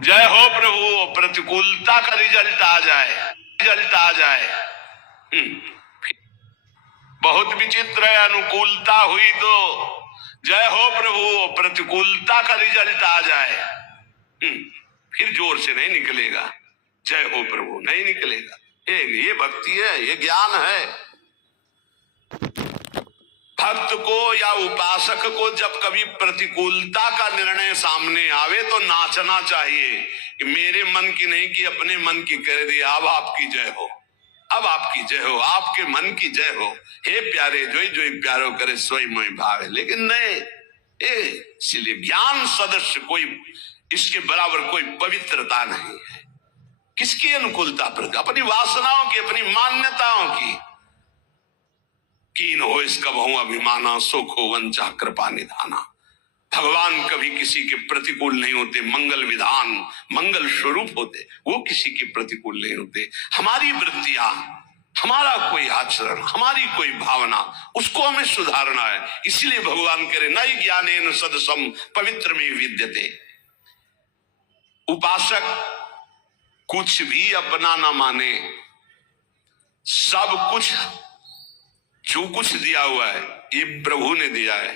जय हो प्रभु। प्रतिकूलता का रिजल्ट आ जाए, रिजल्ट आ जाए। बहुत विचित्र है, अनुकूलता हुई तो जय हो प्रभु, प्रतिकूलता का रिजल्ट आ जाए, फिर जोर से नहीं निकलेगा, जय हो प्रभु नहीं निकलेगा। ये भक्ति है, ये ज्ञान है। भक्त को या उपासक को जब कभी प्रतिकूलता का निर्णय सामने आवे तो नाचना चाहिए कि मेरे मन की नहीं कि अपने मन की कह दी, अब आपकी जय हो, अब आपकी जय हो, आपके मन की जय हो। हे प्यारे जोई जोई प्यारो करे सोई मोई भावे। लेकिन नहीं, इसलिए ज्ञान सदस्य कोई इसके बराबर कोई पवित्रता नहीं है। किसकी अनुकूलता पर? अपनी वासनाओं की, अपनी मान्यताओं की। कीन हो इसका बहु अभिमाना, सुख हो वंचा कृपा निधाना। भगवान कभी किसी के प्रतिकूल नहीं होते, मंगल विधान, मंगल स्वरूप होते, वो किसी के प्रतिकूल नहीं होते। हमारी वृत्तियां, हमारा कोई आचरण, हमारी कोई भावना, उसको हमें सुधारना है। इसलिए भगवान करे नई ज्ञानेन सदसम पवित्र में विद्यते। उपासक कुछ भी अपना ना माने, सब कुछ जो कुछ दिया हुआ है ये प्रभु ने दिया है,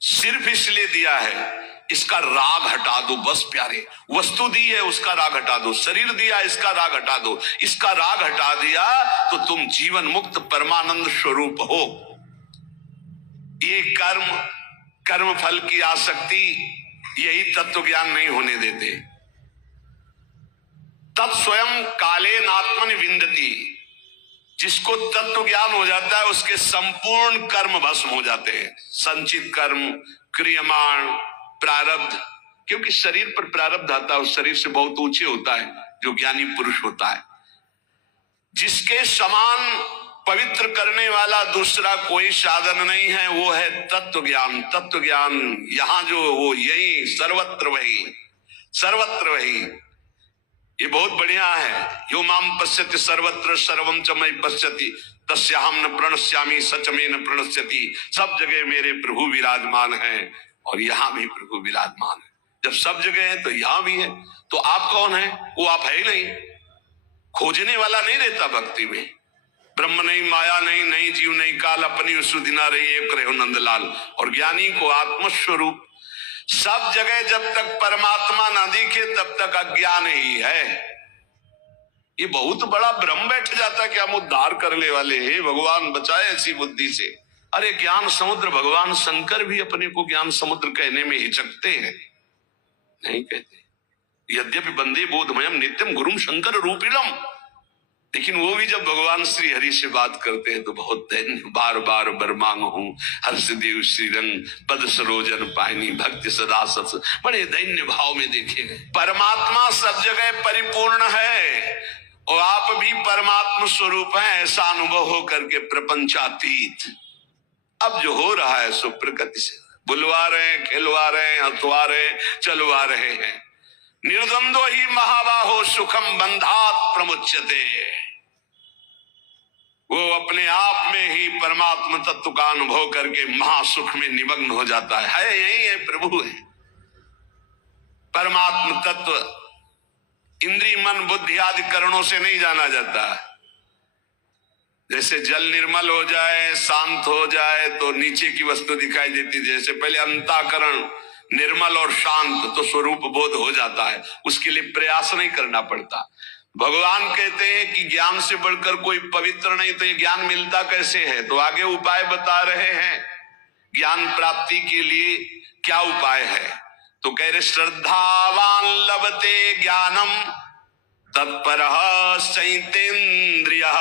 सिर्फ इसलिए दिया है इसका राग हटा दो बस प्यारे। वस्तु दी है उसका राग हटा दो, शरीर दिया इसका राग हटा दो, इसका राग हटा दिया तो तुम जीवन मुक्त परमानंद स्वरूप हो। ये कर्म फल की आसक्ति, यही तत्व ज्ञान नहीं होने देते। तत्स्वयं काले नात्मनि विंदति। जिसको तत्व ज्ञान हो जाता है उसके संपूर्ण कर्म भस्म हो जाते हैं। संचित कर्म, क्रियमाण, प्रारब्ध, क्योंकि शरीर पर प्रारब्ध आता है, उस शरीर से बहुत ऊंचे होता है जो ज्ञानी पुरुष होता है। जिसके समान पवित्र करने वाला दूसरा कोई साधन नहीं है, वो है तत्व ज्ञान। तत्व ज्ञान यहां जो वो यही सर्वत्र वही, सर्वत्र वही। ये बहुत बढ़िया है। यो माम पश्यति सर्वत्र सर्वम च मयि पश्यति तस्याहम न प्रणश्यामि सच में न प्रणश्यति। सब जगह मेरे प्रभु विराजमान हैं और यहाँ भी प्रभु विराजमान है। जब सब जगह है तो यहाँ भी है। तो आप कौन है? वो आप है ही नहीं। खोजने वाला नहीं रहता भक्ति में। ब्रह्म नहीं, माया नहीं, नहीं जीव नहीं काल, अपनी सुधिना रही एक रहो नंदलाल। और ज्ञानी को आत्मस्वरूप सब जगह जब तक परमात्मा ना दिखे तब तक अज्ञान ही है। ये बहुत बड़ा भ्रम बैठ जाता है कि हम उद्धार करने वाले हैं, भगवान बचाए ऐसी बुद्धि से। अरे ज्ञान समुद्र, भगवान शंकर भी अपने को ज्ञान समुद्र कहने में हिचकते हैं, नहीं कहते। यद्यपि बंदे बोधमयम नित्यम गुरुम शंकर रूपिणम, लेकिन वो भी जब भगवान श्री हरि से बात करते हैं तो बहुत दैन्य। बार बार बर मांग हूं हर्ष देव श्रीरंग पद सरोजन पायनी भक्ति सदा सत्स। बड़े दैन्य भाव में देखे गए। परमात्मा सब जगह परिपूर्ण है और आप भी परमात्मा स्वरूप हैं, ऐसा अनुभव हो करके प्रपंचातीत। अब जो हो रहा है सो प्रकृति से बुलवा रहे हैं, खिलवा रहे हैं, हंसवा रहे हैं, चलवा रहे हैं। निर्द्वंद्व ही महाबाहो सुखम बंधात प्रमुच्यते। वो अपने आप में ही परमात्मा तत्व का अनुभव करके महासुख में निमग्न हो जाता है। यही है, प्रभु है। परमात्मा तत्व इंद्रिय मन बुद्धि आदि करणों से नहीं जाना जाता। जैसे जल निर्मल हो जाए, शांत हो जाए तो नीचे की वस्तु दिखाई देती। जैसे पहले अंतःकरण निर्मल और शांत तो स्वरूप बोध हो जाता है, उसके लिए प्रयास नहीं करना पड़ता। भगवान कहते हैं कि ज्ञान से बढ़कर कोई पवित्र नहीं, तो ये ज्ञान मिलता कैसे है? तो आगे उपाय बता रहे हैं ज्ञान प्राप्ति के लिए क्या उपाय है। तो कह रहे श्रद्धावान लभते ज्ञानम तत्परः चैतेन्द्रियः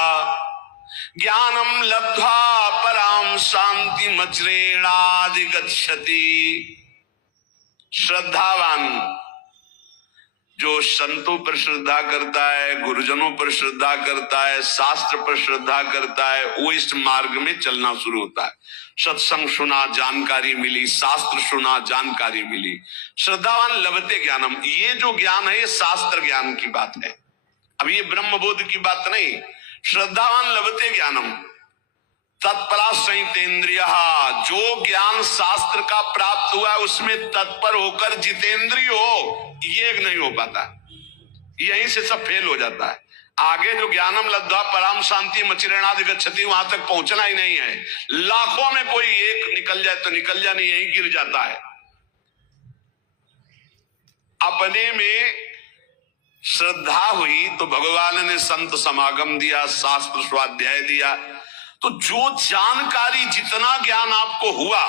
ज्ञानम लब्ध्वा पराम शांति मच्रेणादि गच्छति। श्रद्धावान जो संतों पर श्रद्धा करता है, गुरुजनों पर श्रद्धा करता है, शास्त्र पर श्रद्धा करता है, वो इस मार्ग में चलना शुरू होता है। सत्संग सुना, जानकारी मिली, शास्त्र सुना, जानकारी मिली। श्रद्धावान लभते ज्ञानम, ये जो ज्ञान है ये शास्त्र ज्ञान की बात है, अब ये ब्रह्म बोध की बात नहीं। श्रद्धावान लभते ज्ञानम, तत्परा संयतेन्द्रिय, जो ज्ञान शास्त्र का प्राप्त हुआ है उसमें तत्पर होकर जितेंद्रिय हो, ये नहीं हो पाता, यहीं से सब फेल हो जाता है। आगे जो ज्ञानम लब्ध्वा पराम शांति मचिरणादि गच्छति, वहां तक पहुंचना ही नहीं है। लाखों में कोई एक निकल जाए तो निकल जाए, नहीं यहीं गिर जाता है। अपने में श्रद्धा हुई तो भगवान ने संत समागम दिया, शास्त्र स्वाध्याय दिया, तो जो जानकारी, जितना ज्ञान आपको हुआ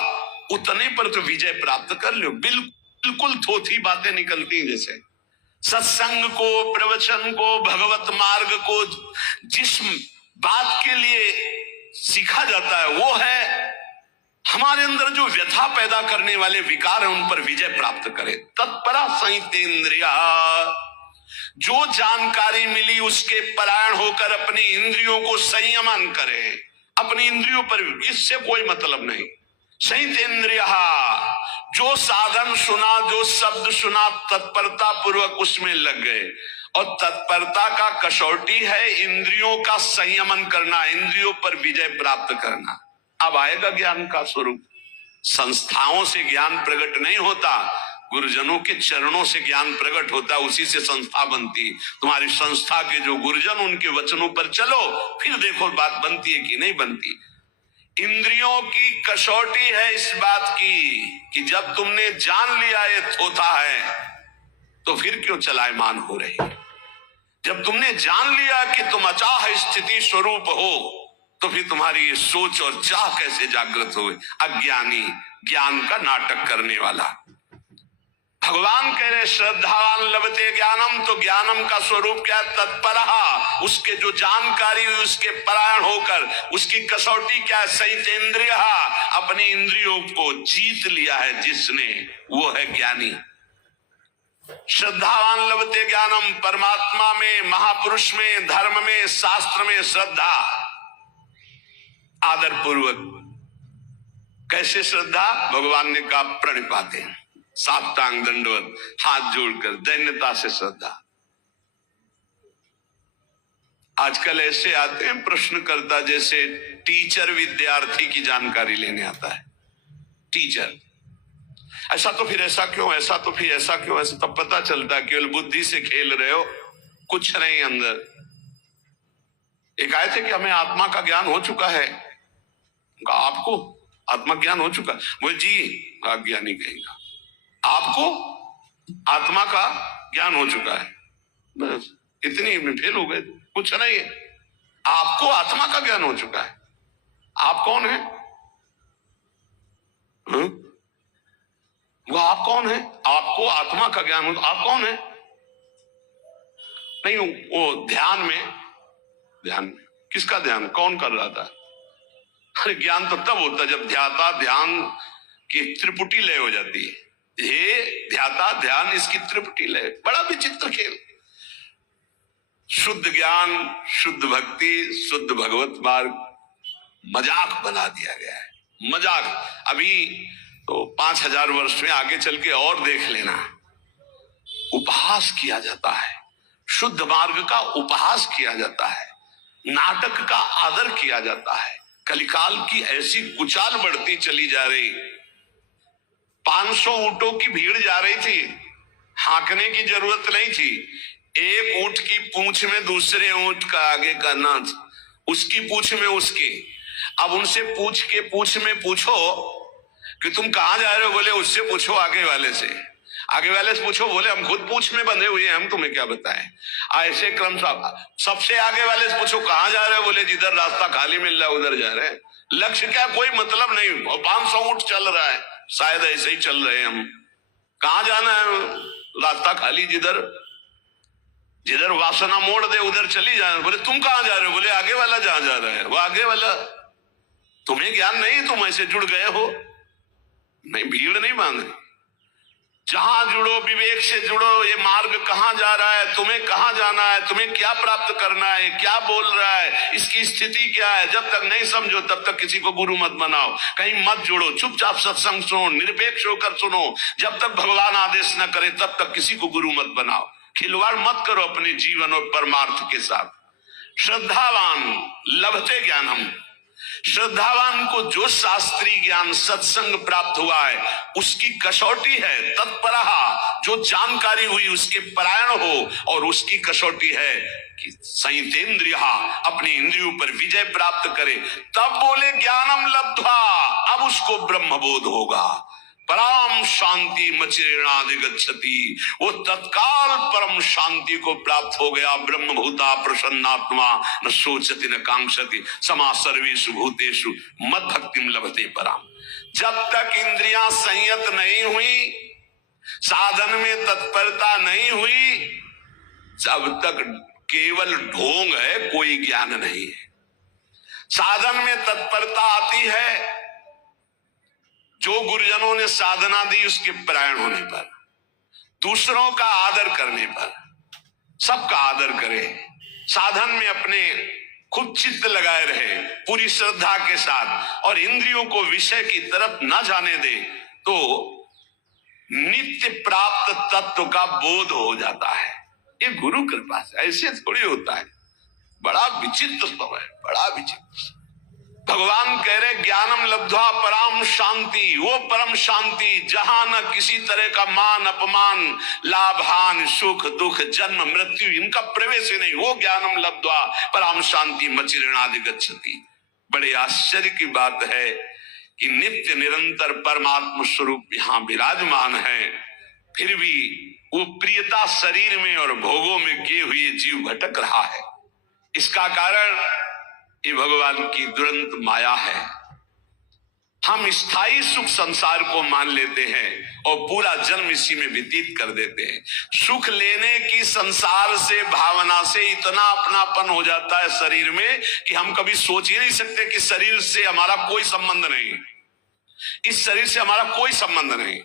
उतने पर तो विजय प्राप्त कर लो। बिल्कुल थोथी बातें निकलती हैं, जैसे सत्संग को, प्रवचन को, भगवत मार्ग को जिस बात के लिए सीखा जाता है वो है हमारे अंदर जो व्यथा पैदा करने वाले विकार है उन पर विजय प्राप्त करे। तत्परा संयतेन्द्रिया, जो जानकारी मिली उसके परायण होकर अपनी इंद्रियों को संयमन करे, अपनी इंद्रियों पर, इससे कोई मतलब नहीं। संयतेन्द्रिया, जो साधन सुना, जो शब्द सुना, तत्परता पूर्वक उसमें लग गए। और तत्परता का कसौटी है इंद्रियों का संयमन करना, इंद्रियों पर विजय प्राप्त करना। अब आएगा ज्ञान का स्वरूप। संस्थाओं से ज्ञान प्रकट नहीं होता, गुरुजनों के चरणों से ज्ञान प्रकट होता, उसी से संस्था बनती। तुम्हारी संस्था के जो गुरुजन, उनके वचनों पर चलो, फिर देखो बात बनती है कि नहीं बनती। इंद्रियों की कसौटी है इस बात की कि जब तुमने जान लिया ये थोथा है तो फिर क्यों चलायमान हो रही। जब तुमने जान लिया कि तुम अचाह स्थिति स्वरूप हो तो फिर तुम्हारी ये सोच और चाह कैसे जागृत हो। अज्ञानी ज्ञान का नाटक करने वाला। भगवान कह रहे श्रद्धावान लभते ज्ञानम, तो ज्ञानम का स्वरूप क्या है? तत्परः, उसके जो जानकारी हुई उसके परायण होकर, उसकी कसौटी क्या है? संयतेन्द्रिय, अपनी इंद्रियों को जीत लिया है जिसने, वो है ज्ञानी। श्रद्धावान लभते ज्ञानम, परमात्मा में, महापुरुष में, धर्म में, शास्त्र में श्रद्धा, आदर पूर्वक। कैसे श्रद्धा? भगवान ने कहा प्रणिपाते, साष्टांग दंडवत, हाथ जोड़कर दैन्यता से श्रद्धा। आजकल ऐसे आते हैं प्रश्नकर्ता, जैसे टीचर विद्यार्थी की जानकारी लेने आता है। टीचर, ऐसा तो फिर ऐसा क्यों, ऐसा तो फिर ऐसा क्यों, ऐसा तब पता चलता है केवल बुद्धि से खेल रहे हो, कुछ नहीं अंदर। एक आए थे कि हमें आत्मा का ज्ञान हो चुका है। आपको आत्मा ज्ञान हो चुका? वो जी ज्ञानी कहेगा, आपको आत्मा का ज्ञान हो चुका है, बस इतनी में फेल हो गए। कुछ नहीं है, आपको आत्मा का ज्ञान हो चुका है। आप कौन है? वो आप कौन है? आपको आत्मा का ज्ञान हो, आप कौन है? नहीं, वो ध्यान में किसका ध्यान, कौन कर रहा था? अरे ज्ञान तो तब होता जब ध्याता ध्यान की त्रिपुटी लय हो जाती है। ये ध्याता ध्यान, इसकी त्रिपुटी लय, बड़ा विचित्र खेल। शुद्ध ज्ञान, शुद्ध भक्ति, शुद्ध भगवत मार्ग मजाक बना दिया गया है। मजाक। अभी तो 5000 वर्ष में आगे चल के और देख लेना, उपहास किया जाता है, शुद्ध मार्ग का उपहास किया जाता है, नाटक का आदर किया जाता है। कलिकाल की ऐसी कुचाल बढ़ती चली जा रही। 500 ऊंटों की भीड़ जा रही थी, हांकने की जरूरत नहीं थी। एक ऊंट की पूंछ में दूसरे ऊंट का आगे का नाथ, उसकी पूंछ में उसके। अब उनसे पूछ में पूछो कि तुम कहां जा रहे हो, बोले उससे पूछो आगे वाले से। आगे वाले से पूछो, बोले हम खुद पूंछ में बंधे हुए हैं, हम तुम्हें क्या बताएं। ऐसे क्रम सबसे आगे वाले से पूछो कहां जा रहे हो, बोले जिधर रास्ता खाली मिल रहा है उधर जा रहे हैं। लक्ष्य क्या, कोई मतलब नहीं। और 500 ऊंट चल रहा है, शायद ऐसे ही चल रहे हैं हम। कहां जाना है? रास्ता खाली, जिधर जिधर वासना मोड़ दे उधर चली जाए। बोले तुम कहां जा रहे हो, बोले आगे वाला जहां जा रहा है वो आगे वाला। तुम्हें ज्ञान नहीं, तुम ऐसे जुड़ गए हो। नहीं, भीड़ नहीं बांधनी, जहां जुड़ो विवेक से जुड़ो। ये मार्ग कहां जा रहा है, तुम्हें कहां जाना है, तुम्हें क्या प्राप्त करना है, क्या बोल रहा है, इसकी स्थिति क्या है। जब तक नहीं समझो तब तक किसी को गुरु मत बनाओ, कहीं मत जुड़ो, चुपचाप सत्संग सुनो, निरपेक्ष होकर सुनो। जब तक भगवान आदेश न करे तब तक किसी को गुरु मत बनाओ। खिलवाड़ मत करो अपने जीवन और परमार्थ के साथ। श्रद्धावान लभते ज्ञानम, श्रद्धावान को जो शास्त्रीय ज्ञान सत्संग प्राप्त हुआ है उसकी कसौटी है तत्परहा, जो जानकारी हुई उसके परायण हो, और उसकी कसौटी है कि संयतेन्द्रिया, अपनी इंद्रियों पर विजय प्राप्त करे। तब बोले ज्ञानम लब्ध्वा, अब उसको ब्रह्मबोध होगा। परम शांति मचिरेणाधिगच्छति, वो तत्काल परम शांति को प्राप्त हो गया। ब्रह्मभूता प्रसन्नात्मा न सोचति न कांक्षति समा सर्वेषु भूतेषु मद भक्तिम लभते पराम। जब तक इंद्रियां संयत नहीं हुई, साधन में तत्परता नहीं हुई, जब तक केवल ढोंग है, कोई ज्ञान नहीं है। साधन में तत्परता आती है जो गुरुजनों ने साधना दी उसके परायण होने पर, दूसरों का आदर करने पर, सबका आदर करे, साधन में अपने खुद चित्त लगाए रहे पूरी श्रद्धा के साथ, और इंद्रियों को विषय की तरफ न जाने दे, तो नित्य प्राप्त तत्व का बोध हो जाता है। ये गुरु कृपा से, ऐसे थोड़ी होता है। बड़ा विचित्र समय, बड़ा विचित्र। भगवान कह रहे ज्ञानम लब्ध्वा पराम शांति, वो परम शांति जहां न किसी तरह का मान अपमान, लाभ हानि, सुख दुख, जन्म मृत्यु, इनका प्रवेश ही नहीं। वो ज्ञानम लब्ध्वा पराम शांति मचिरेणाधिगच्छति। बड़े आश्चर्य की बात है कि नित्य निरंतर परमात्मा स्वरूप यहां विराजमान है, फिर भी वो प्रियता शरीर में और भोगों में किए हुए जीव भटक रहा है। इसका कारण ये भगवान की दुरंत माया है। हम स्थायी सुख संसार को मान लेते हैं और पूरा जन्म इसी में व्यतीत कर देते हैं। सुख लेने की संसार से भावना से इतना अपनापन हो जाता है शरीर में कि हम कभी सोच ही नहीं सकते कि शरीर से हमारा कोई संबंध नहीं, इस शरीर से हमारा कोई संबंध नहीं,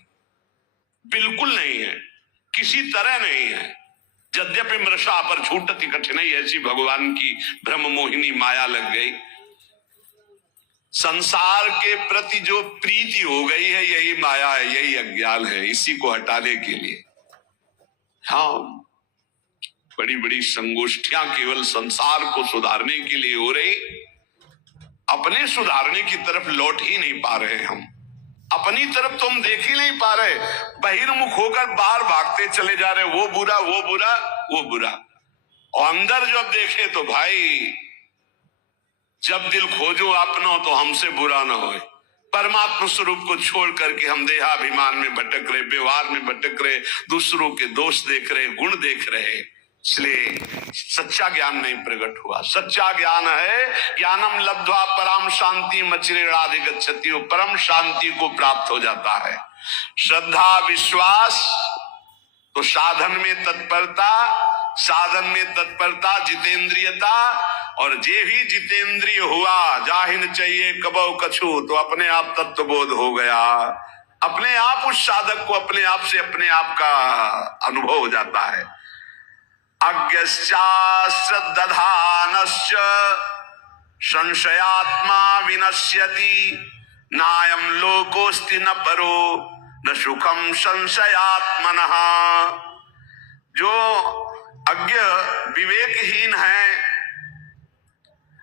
बिल्कुल नहीं है, किसी तरह नहीं है। यद्यपि मृषा पर छूटती कठिनाई, ऐसी भगवान की ब्रह्म मोहिनी माया लग गई। संसार के प्रति जो प्रीति हो गई है, यही माया है, यही अज्ञान है। इसी को हटाने के लिए हाँ, बड़ी बड़ी संगोष्ठियां केवल संसार को सुधारने के लिए हो रही, अपने सुधारने की तरफ लौट ही नहीं पा रहे। हम अपनी तरफ तो हम देख ही नहीं पा रहे, बहिर्मुख होकर बाहर भागते चले जा रहे, वो बुरा वो बुरा वो बुरा, और अंदर जब देखे तो भाई, जब दिल खोजो अपनो तो हमसे बुरा ना होए। परमात्मा स्वरूप को छोड़ करके हम देहाभिमान में भटक रहे, व्यवहार में भटक रहे, दूसरों के दोष देख रहे, गुण देख रहे, इसलिए सच्चा ज्ञान नहीं प्रकट हुआ। सच्चा ज्ञान है ज्ञानम लब्ध्वा पराम शांति मचिरेणाधिगच्छति, परम शांति को प्राप्त हो जाता है। श्रद्धा विश्वास तो साधन में तत्परता, साधन में तत्परता जितेंद्रियता, और जे भी जितेंद्रिय हुआ, जाहिन चाहिए कबो कछु, तो अपने आप तत्वबोध हो गया। अपने आप उस साधक को अपने आप से अपने आप का अनुभव हो जाता है। अज्ञश्चाश्रद्दधानश्च संशयात्मा विनश्यति, नायं लोकोस्ति न परो न सुखम संशयात्मनः। जो अज्ञ विवेकहीन है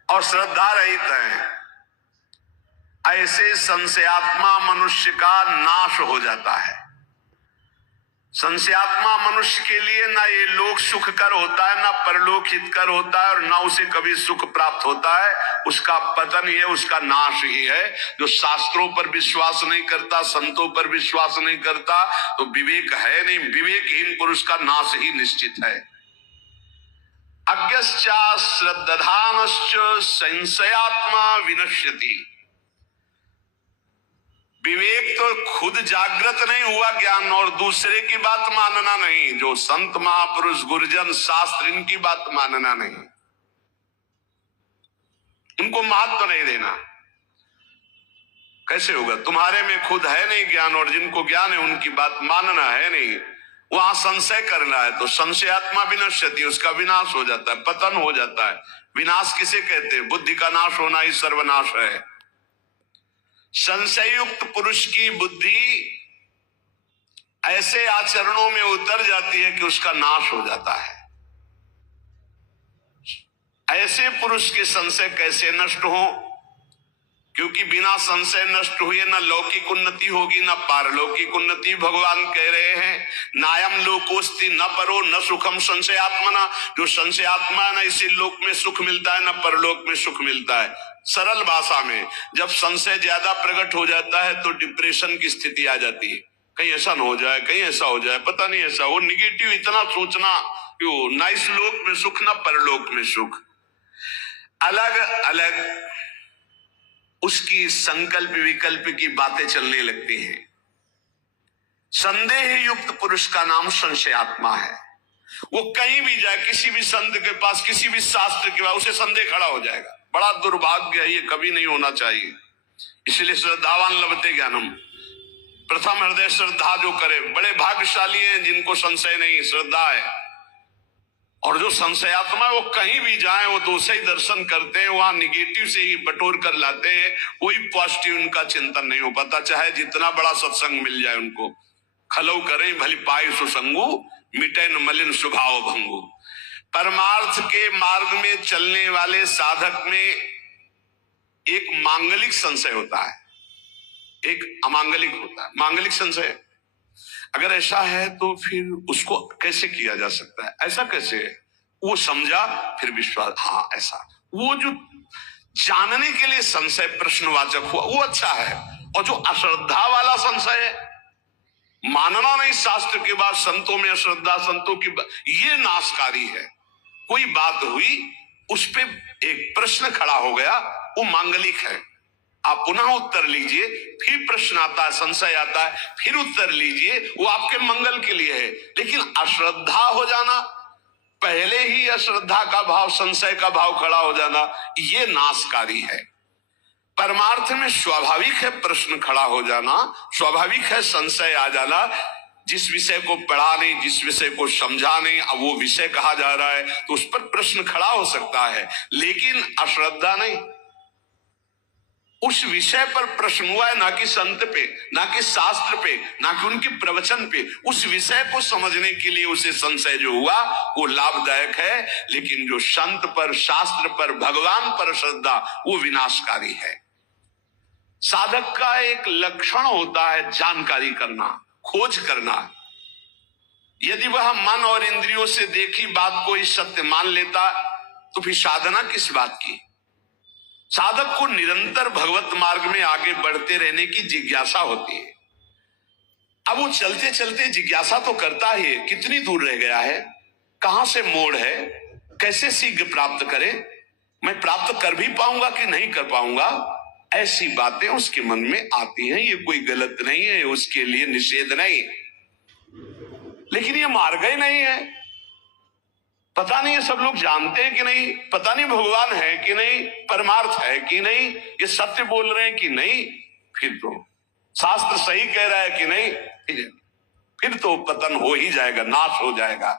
और श्रद्धा रहित है, ऐसे संशयात्मा मनुष्य का नाश हो जाता है। संशयात्मा मनुष्य के लिए ना ये लोक सुखकर होता है, ना परलोक हितकर होता है, और ना उसे कभी सुख प्राप्त होता है। उसका पतन ही है, उसका नाश ही है। जो शास्त्रों पर विश्वास नहीं करता, संतों पर विश्वास नहीं करता, तो विवेक है नहीं। विवेकहीन पुरुष का नाश ही निश्चित है। अज्ञश्चा श्रद्धानश्च संशयात्मा विनश्यति। विवेक तो खुद जागृत नहीं हुआ ज्ञान, और दूसरे की बात मानना नहीं। जो संत महापुरुष गुरुजन शास्त्र, इनकी बात मानना नहीं, उनको महत्व नहीं देना। कैसे होगा? तुम्हारे में खुद है नहीं ज्ञान, और जिनको ज्ञान है उनकी बात मानना है नहीं। वहां संशय करना है तो संशयात्मा विनश्यति, उसका विनाश हो जाता है, पतन हो जाता है। विनाश किसे कहते हैं? बुद्धि का नाश होना ही सर्वनाश है। संशयुक्त पुरुष की बुद्धि ऐसे आचरणों में उतर जाती है कि उसका नाश हो जाता है। ऐसे पुरुष के संशय कैसे नष्ट हो? क्योंकि बिना संशय नष्ट हुए न लौकिक उन्नति होगी न पारलौकिक उन्नति। भगवान कह रहे हैं नायम लोकोस्ति न परो न सुखम संशयात्मना। जो संशयात्मा है ना, इसी लोक में सुख मिलता है, न परलोक में सुख मिलता है। सरल भाषा में जब संशय ज्यादा प्रकट हो जाता है तो डिप्रेशन की स्थिति आ जाती है। कहीं ऐसा न हो जाए, कहीं ऐसा हो जाए, पता नहीं ऐसा। वो निगेटिव इतना सोचना, क्यों ना इस लोक में सुख न परलोक में सुख। अलग अलग उसकी संकल्प विकल्प की बातें चलने लगती हैं। संदेह युक्त पुरुष का नाम संशयात्मा है। वो कहीं भी जाए, किसी भी संत के पास, किसी भी शास्त्र के पास, उसे संदेह खड़ा हो जाएगा। बड़ा दुर्भाग्य है, ये कभी नहीं होना चाहिए। इसलिए श्रद्धावान लभते ज्ञानम, प्रथम हृदय श्रद्धा जो करे, बड़े भाग्यशाली हैं जिनको संशय नहीं, श्रद्धा है। और जो संशयात्मा है वो कहीं भी जाए वो दोषी ही दर्शन करते हैं, वहां निगेटिव से ही बटोर कर लाते हैं। कोई पॉजिटिव उनका चिंतन नहीं हो पाता, चाहे जितना बड़ा सत्संग मिल जाए उनको। खलौ करें भली पाई सुसंगु, मिटे न मलिन स्वभाव भंगु। परमार्थ के मार्ग में चलने वाले साधक में एक मांगलिक संशय होता है, एक अमांगलिक होता है। मांगलिक संशय अगर ऐसा है तो फिर उसको कैसे किया जा सकता है, ऐसा कैसे है? वो समझा फिर विश्वास, हाँ ऐसा। वो जो जानने के लिए संशय प्रश्नवाचक हुआ वो अच्छा है। और जो अश्रद्धा वाला संशय है, मानना नहीं शास्त्र के बाद, संतों में अश्रद्धा, संतों की ये नाशकारी है। कोई बात हुई, उस पे एक प्रश्न खड़ा हो गया, वो मांगलिक है। आप पुनः उत्तर लीजिए, फिर प्रश्न आता है, संशय आता है, फिर उत्तर लीजिए, वो आपके मंगल के लिए है। लेकिन अश्रद्धा हो जाना, पहले ही अश्रद्धा का भाव, संशय का भाव खड़ा हो जाना, ये नाशकारी है। परमार्थ में स्वाभाविक है प्रश्न खड़ा हो जाना, स्वाभाविक है संशय आ जाना। जिस विषय को पढ़ा नहीं, जिस विषय को समझा नहीं, अब वो विषय कहा जा रहा है तो उस पर प्रश्न खड़ा हो सकता है, लेकिन अश्रद्धा नहीं। उस विषय पर प्रश्न हुआ है, ना कि संत पे, ना कि शास्त्र पे, ना कि उनके प्रवचन पे। उस विषय को समझने के लिए उसे संशय जो हुआ वो लाभदायक है। लेकिन जो संत पर, शास्त्र पर, भगवान पर श्रद्धा, वो विनाशकारी है। साधक का एक लक्षण होता है जानकारी करना, खोज करना। यदि वह मन और इंद्रियों से देखी बात को इस सत्य मान लेता तो फिर साधना किस बात की। साधक को निरंतर भगवत मार्ग में आगे बढ़ते रहने की जिज्ञासा होती है। अब वो चलते चलते जिज्ञासा तो करता ही है, कितनी दूर रह गया है, कहां से मोड़ है, कैसे शीघ्र प्राप्त करे, मैं प्राप्त कर भी पाऊंगा कि नहीं कर पाऊंगा, ऐसी बातें उसके मन में आती हैं। ये कोई गलत नहीं है, उसके लिए निषेध नहीं, लेकिन ये मार्ग ही नहीं है। पता नहीं ये सब लोग जानते हैं कि नहीं, पता नहीं भगवान है कि नहीं, परमार्थ है कि नहीं, ये सत्य बोल रहे हैं कि नहीं, फिर तो शास्त्र सही कह रहा है कि नहीं, फिर तो पतन हो ही जाएगा, नाश हो जाएगा।